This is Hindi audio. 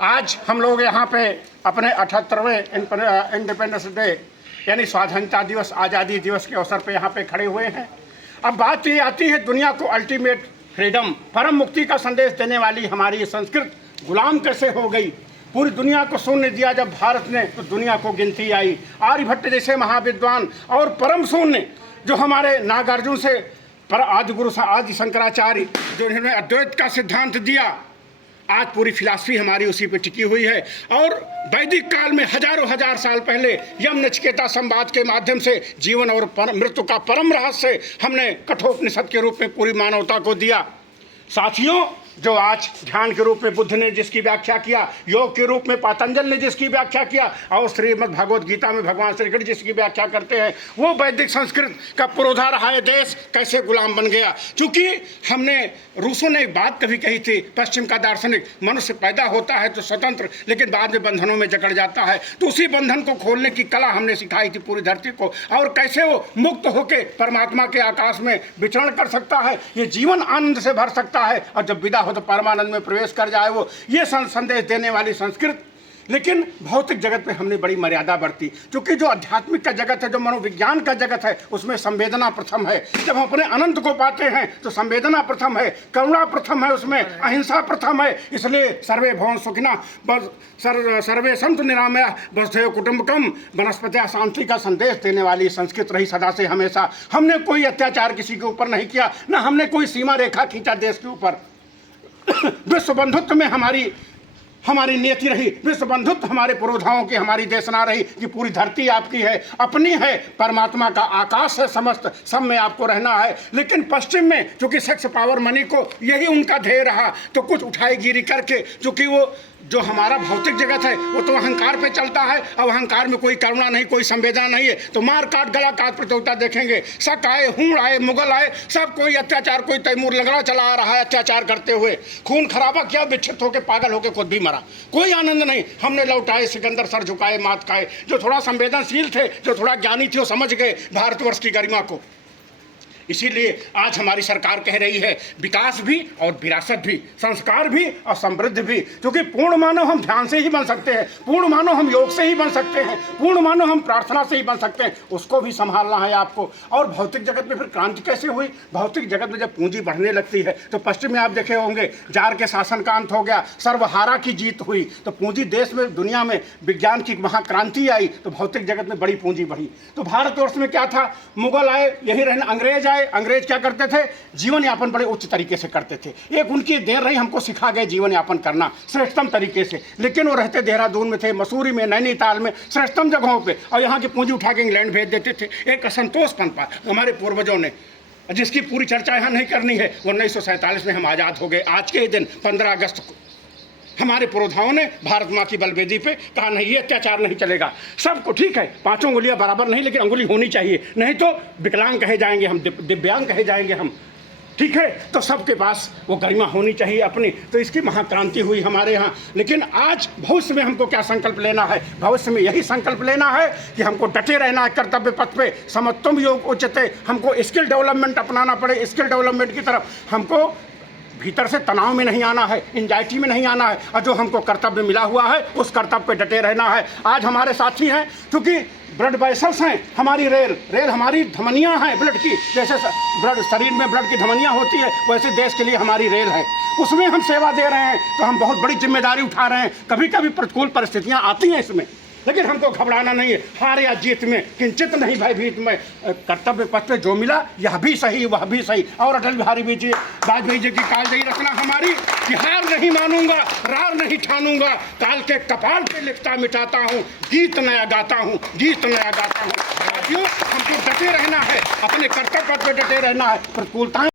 आज हम लोग यहाँ पे अपने 78वें इंडिपेंडेंस डे यानी स्वाधीनता दिवस, आज़ादी दिवस के अवसर पे यहाँ पे खड़े हुए हैं। अब बात ये आती है, दुनिया को अल्टीमेट फ्रीडम, परम मुक्ति का संदेश देने वाली हमारी ये संस्कृत गुलाम कैसे हो गई। पूरी दुनिया को शून्य दिया जब भारत ने, तो दुनिया को गिनती आई। आर्यभट्ट जैसे महाविद्वान और परम शून्य जो हमारे नागार्जुन से पर आदिगुरु आदि शंकराचार्य जो इन्होंने अद्वैत का सिद्धांत दिया, आज पूरी फिलॉसफी हमारी उसी पे टिकी हुई है। और वैदिक काल में हजारों हजार साल पहले यम नचिकेता संवाद के माध्यम से जीवन और मृत्यु का परम रहस्य हमने कठोपनिषद के रूप में पूरी मानवता को दिया। साथियों, जो आज ध्यान के रूप में बुद्ध ने जिसकी व्याख्या किया, योग के रूप में पतंजल ने जिसकी व्याख्या किया, और श्रीमद् भगवद गीता में भगवान श्री कृष्ण जिसकी व्याख्या करते हैं, वो वैदिक संस्कृत का पुरोधा रहा है देश कैसे गुलाम बन गया। क्योंकि हमने, रूसों ने एक बात कभी कही थी, पश्चिम का दार्शनिक, मनुष्य पैदा होता है तो स्वतंत्र, लेकिन बाद में बंधनों में जकड़ जाता है। तो उसी बंधन को खोलने की कला हमने सिखाई थी पूरी धरती को, और कैसे वो मुक्त होकर परमात्मा के आकाश में विचरण कर सकता है, ये जीवन आनंद से भर सकता है, और जब विदा हो तो परमानंद में प्रवेश कर जाए। वो ये संदेश देने वाली संस्कृत। लेकिन भौतिक जगत में हमने बड़ी मर्यादा बरती, क्योंकि जो आध्यात्मिक का जगत है, जो मनोविज्ञान का जगत है, उसमें संवेदना प्रथम है। जब हम अपने अनंत को पाते हैं तो संवेदना प्रथम है, करुणा प्रथम है, उसमें अहिंसा प्रथम है। इसलिए सर्वे भवन सुखिना सर्वे संत निरामया वसुधैव कुटुंबकम वनस्पत्या शांति का संदेश देने वाली संस्कृत रही सदा से हमेशा। हमने कोई अत्याचार किसी के ऊपर नहीं किया, ना हमने कोई सीमा रेखा खींचा देश के ऊपर। विश्व बंधुत्व में हमारी नियति रही, विश्व बंधुत्व हमारे पुरोधाओं की हमारी देशना रही कि पूरी धरती आपकी है, अपनी है, परमात्मा का आकाश है समस्त, सब में आपको रहना है। लेकिन पश्चिम में चूंकि सेक्स पावर मनी को यही उनका ध्येय रहा, तो कुछ उठाईगिरी करके, चूंकि वो जो हमारा भौतिक जगत है वो तो अहंकार पे चलता है, अब अहंकार में कोई करुणा नहीं, कोई संवेदना नहीं है, तो मार काट गला काट प्रतियोगिता देखेंगे। शक आए, हूण आए, मुगल आए, सब कोई अत्याचार, कोई तैमूर लगड़ा चला आ रहा है अत्याचार करते हुए, खून खराबा किया, विक्षिप्त होकर पागल होकर खुद भी मरा, कोई आनंद नहीं। हमने लौटाए सिकंदर, सर झुकाए, मात खाए। जो थोड़ा संवेदनशील थे, जो थोड़ा ज्ञानी थे, वो समझ गए भारतवर्ष की गरिमा को। इसीलिए आज हमारी सरकार कह रही है विकास भी और विरासत भी, संस्कार भी और समृद्धि भी। क्योंकि पूर्ण मानव हम ध्यान से ही बन सकते हैं, पूर्ण मानव हम योग से ही बन सकते हैं, पूर्ण मानव हम प्रार्थना से ही बन सकते हैं, उसको भी संभालना है आपको। और भौतिक जगत में फिर क्रांति कैसे हुई? भौतिक जगत में जब पूंजी बढ़ने लगती है, तो पश्चिम में आप देखे होंगे जार के शासन का अंत हो गया, सर्वहारा की जीत हुई, तो पूंजी देश में, दुनिया में विज्ञान की महाक्रांति आई, तो भौतिक जगत में बड़ी पूंजी बढ़ी। तो भारतवर्ष में क्या था? मुगल आए, यही रहने, अंग्रेज आए। अंग्रेज क्या करते थे? जीवन यापन बड़े उच्च तरीके से करते थे। एक उनकी देर रही, हमको सिखा गए जीवन यापन करना श्रेष्ठतम तरीके से। लेकिन वो रहते देहरादून में थे, मसूरी में, नैनीताल में, श्रेष्ठतम जगहों पे, और यहाँ की पूंजी उठा के इंग्लैंड भेज देते थे। एक असंतोष पनपा हमारे पूर्वजों ने, जिसकी पूरी चर्चा यहाँ नहीं करनी है। 1947 में हम आज़ाद हो गए। आज के ही दिन 15 अगस्त को हमारे पुरोधाओं ने भारत माँ की बलवेदी पे कहा नहीं, ये अत्याचार नहीं चलेगा। सबको ठीक है, पांचों उंगलियां बराबर नहीं, लेकिन अंगुली होनी चाहिए, नहीं तो विकलांग कहे जाएंगे हम, दिव्यांग कहे जाएंगे हम, ठीक है। तो सबके पास वो गरिमा होनी चाहिए अपनी। तो इसकी महाक्रांति हुई हमारे यहाँ। लेकिन आज भविष्य में हमको क्या संकल्प लेना है? भविष्य में यही संकल्प लेना है कि हमको डटे रहना है कर्तव्य पथ पे। समत्वम योग उच्यते। हमको स्किल डेवलपमेंट अपनाना पड़े, स्किल डेवलपमेंट की तरफ। हमको भीतर से तनाव में नहीं आना है, एंजाइटी में नहीं आना है, और जो हमको कर्तव्य मिला हुआ है उस कर्तव्य पे डटे रहना है। आज हमारे साथी हैं, क्योंकि ब्लड वेसल्स हैं, हमारी रेल हमारी धमनियां हैं ब्लड की। जैसे ब्लड, शरीर में ब्लड की धमनियां होती है, वैसे देश के लिए हमारी रेल है, उसमें हम सेवा दे रहे हैं। तो हम बहुत बड़ी जिम्मेदारी उठा रहे हैं। कभी कभी प्रतिकूल परिस्थितियाँ आती हैं इसमें, लेकिन हमको घबराना नहीं है। हार या जीत में किंचित नहीं भयभीत में, कर्तव्य पथ पे जो मिला यह भी सही, वह भी सही। और अटल बिहारी वाजपेयी जी की कालजयी रचना हमारी कि हार नहीं मानूंगा, रार नहीं ठानूंगा, काल के कपाल पे लिखता मिटाता हूँ, गीत नया गाता हूँ, गीत नया गाता हूँ। साथियों, हमको डटे रहना है, अपने कर्तव्य पथ पे डटे रहना है। प्रतिकूलताएं